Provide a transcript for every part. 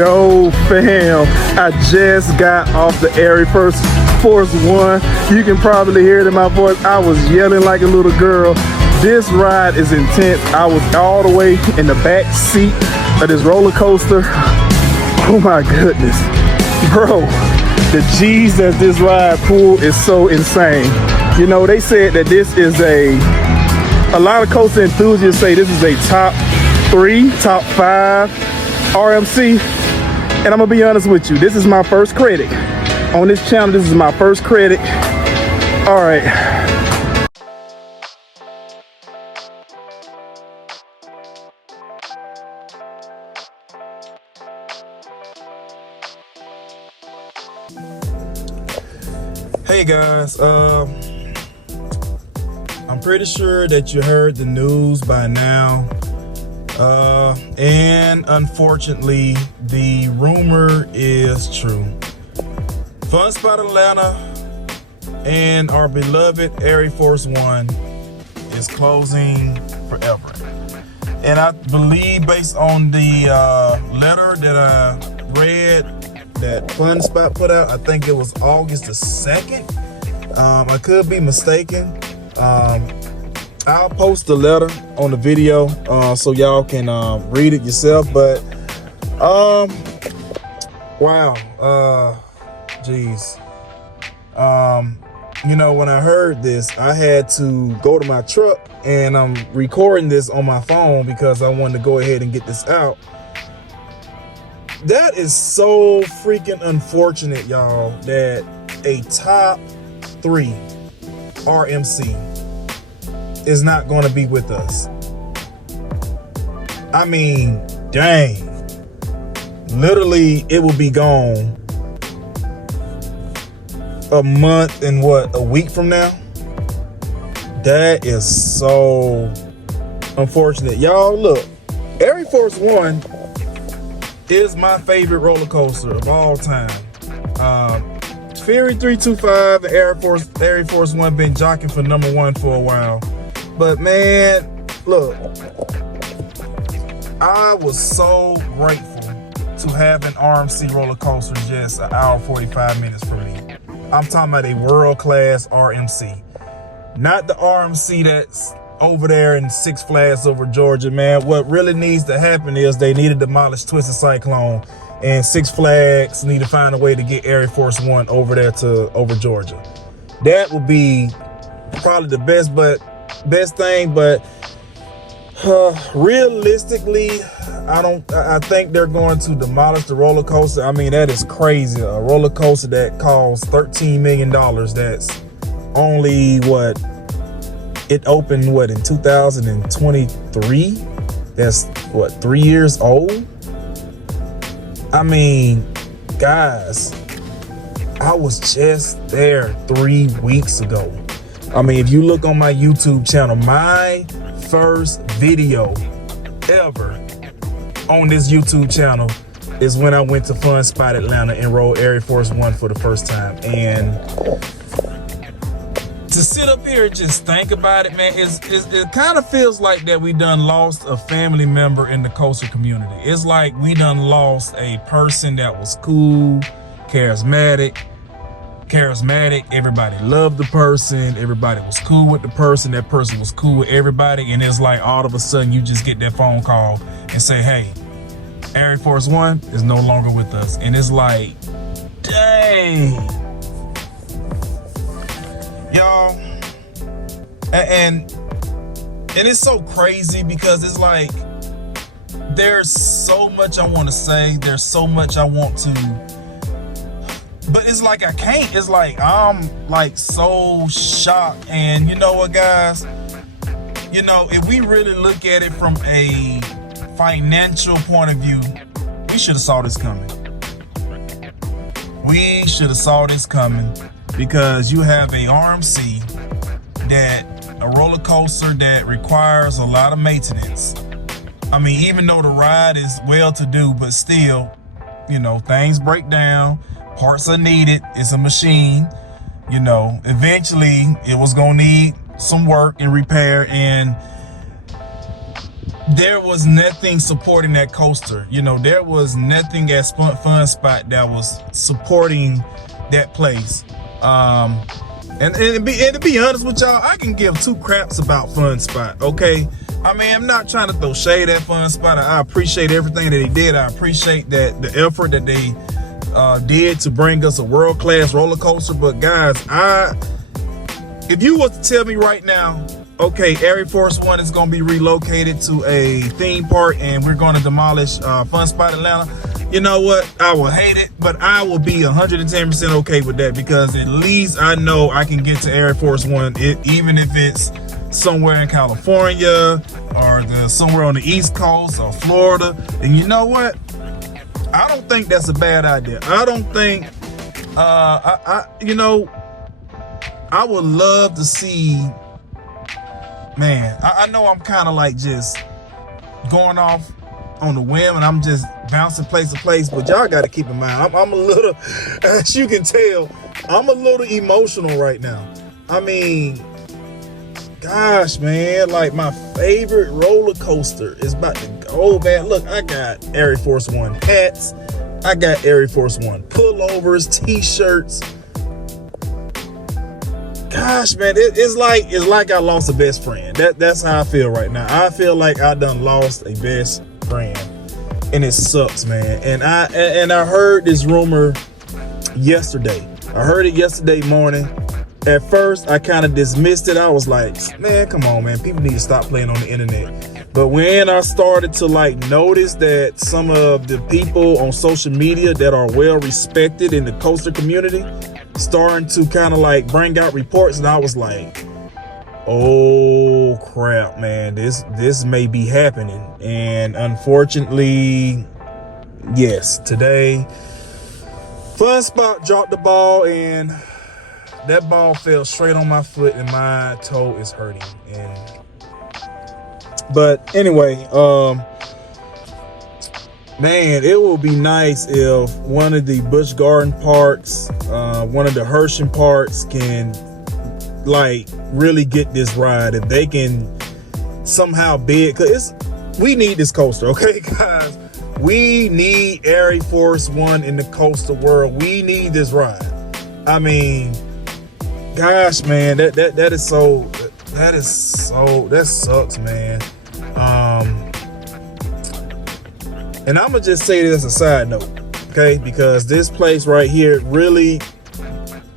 Yo, fam, I just got off the Arie Force 1. You can probably hear it in my voice. I was yelling like a little girl. This ride is intense. I was all the way in the back seat of this roller coaster. Oh my goodness. Bro, the G's that this ride pulled is so insane. You know, they said that this is a lot of coaster enthusiasts say this is a top 3, top 5 RMC. And I'm gonna be honest with you, this is my first credit. On this channel, this is my first credit. All right. Hey guys, I'm pretty sure that you heard the news by now. And unfortunately, the rumor is true. Fun Spot Atlanta and our beloved Arie Force 1 is closing forever. And I believe, based on the letter that I read that Fun Spot put out, I think it was August the 2nd. I could be mistaken. I'll post the letter on the video so y'all can read it yourself. But wow, geez. You know, when I heard this, I had to go to my truck, and I'm recording this on my phone because I wanted to go ahead and get this out. That is so freaking unfortunate, y'all, that a top 3 RMC is not going to be with us. I mean, dang. Literally, it will be gone a month and a week from now. That is so unfortunate. Y'all, look, Arie Force 1 is my favorite roller coaster of all time. Fury 325 and Arie Force 1 been jockeying for #1 for a while. But man, look, I was so grateful to have an RMC roller coaster just an hour 45 minutes for me. I'm talking about a world-class RMC. Not the RMC that's over there in Six Flags over Georgia, man. What really needs to happen is they need to demolish Twisted Cyclone, and Six Flags need to find a way to get Arie Force 1 over there to over Georgia. That would be probably the best thing, but realistically, I think they're going to demolish the roller coaster. I mean, that is crazy. A roller coaster that costs $13 million, that's only it opened in 2023. That's 3 years old. I mean, guys, I was just there 3 weeks ago. I mean, if you look on my YouTube channel, my first video ever on this YouTube channel is when I went to Fun Spot Atlanta and rode Arie Force 1 for the first time. And to sit up here and just think about it, man, it kind of feels like that we done lost a family member in the coaster community. It's like we done lost a person that was cool, charismatic. Everybody loved the person. Everybody was cool with the person. That person was cool with everybody. And it's like all of a sudden you just get that phone call and say, hey, Arie Force 1 is no longer with us. And it's like, dang. Y'all, and it's so crazy because it's like there's so much I want to say, there's so much I want to, but it's like I can't. It's like I'm like so shocked. And you know what, guys, you know, if we really look at it from a financial point of view, we should have saw this coming. We should have saw this coming. Because you have a RMC, a roller coaster that requires a lot of maintenance. I mean, even though the ride is well-to-do, but still, you know, things break down, parts are needed, it's a machine. You know, eventually it was gonna need some work and repair, and there was nothing supporting that coaster. You know, there was nothing at Fun Spot that was supporting that place. And to be honest with y'all, I can give two craps about Fun Spot, okay? I mean, I'm not trying to throw shade at Fun Spot. I appreciate everything that they did. I appreciate that the effort that they did to bring us a world-class roller coaster. But guys, if you was to tell me right now, okay, Arie Force One is gonna be relocated to a theme park and we're gonna demolish Fun Spot Atlanta, you know what? I will hate it, but I will be 110% okay with that, because at least I know I can get to Arie Force One, even if it's somewhere in California or somewhere on the East Coast or Florida. And you know what? I don't think that's a bad idea. I don't think, you know, I would love to see, man, I know I'm kind of like just going off on the whim and I'm just bouncing place to place, but y'all got to keep in mind, I'm a little, as you can tell, I'm a little emotional right now. I mean, gosh, man, like my favorite roller coaster is about to go, man. Look, I got Arie Force One hats. I got Arie Force One pullovers, t-shirts. Gosh, man, it's like I lost a best friend. That's how I feel right now. I feel like I done lost a best friend, and it sucks, man. And I heard this rumor yesterday. I heard it yesterday morning. At first, I kind of dismissed it. I was like, man, come on, man. People need to stop playing on the internet. But when I started to like notice that some of the people on social media that are well respected in the coaster community starting to kind of like bring out reports, and I was like, oh crap, man, this may be happening. And unfortunately, yes, today Fun Spot dropped the ball, and that ball fell straight on my foot, and my toe is hurting. But anyway, man, it will be nice if one of the Busch Garden parks, one of the Hershey parks can like really get this ride. If they can somehow bid, because we need this coaster, okay, guys? We need Arie Force One in the coaster world. We need this ride. I mean, gosh, man, that sucks, man. And I'm gonna just say this as a side note, okay? Because this place right here, really,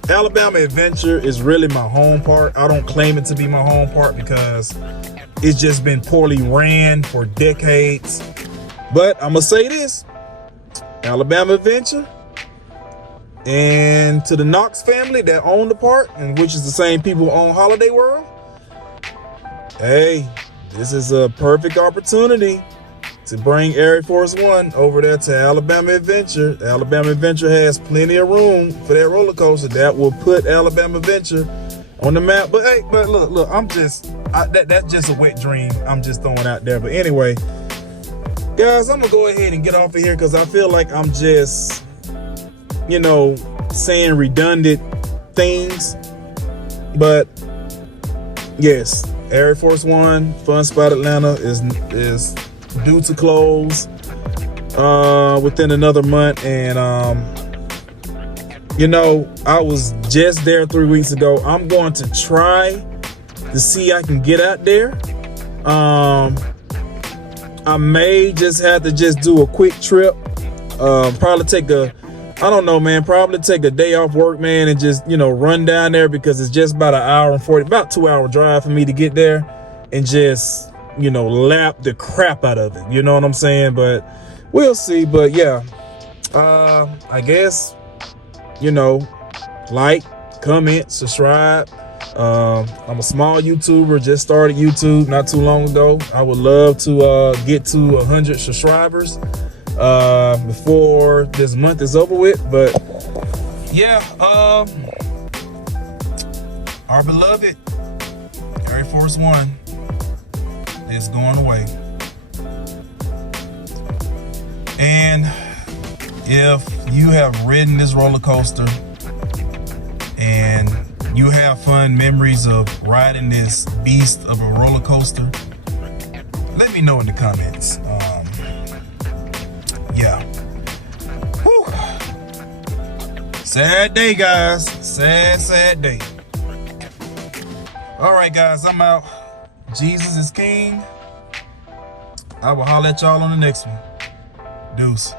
Alabama Adventure is really my home park. I don't claim it to be my home park because it's just been poorly ran for decades. But I'm gonna say this: Alabama Adventure, and to the Knox family that own the park, and which is the same people who own Holiday World, hey, this is a perfect opportunity to bring Arie Force One over there to Alabama Adventure. Alabama Adventure has plenty of room for that roller coaster. That will put Alabama Adventure on the map. But hey, but look, that's just a wet dream I'm just throwing out there. But anyway, guys, I'm gonna go ahead and get off of here because I feel like I'm just, you know, saying redundant things. But yes, Arie Force One Fun Spot Atlanta is due to close within another month. And you know, I was just there 3 weeks ago. I'm going to try to see I can get out there. I may just have to just do a quick trip, probably take probably take a day off work, man, and just, you know, run down there, because it's just about an hour and 40, about 2 hour drive for me to get there, and just, you know, lap the crap out of it. You know what I'm saying? But we'll see. But yeah, I guess, you know, like, comment, subscribe. I'm a small YouTuber, just started YouTube not too long ago. I would love to get to 100 subscribers before this month is over with. But yeah, our beloved Arie Force One is going away. And if you have ridden this roller coaster and you have fun memories of riding this beast of a roller coaster, let me know in the comments. Yeah. Whew. Sad day, guys. Sad day. All right, guys, I'm out. Jesus is king. I will holler at y'all on the next one. Deuce.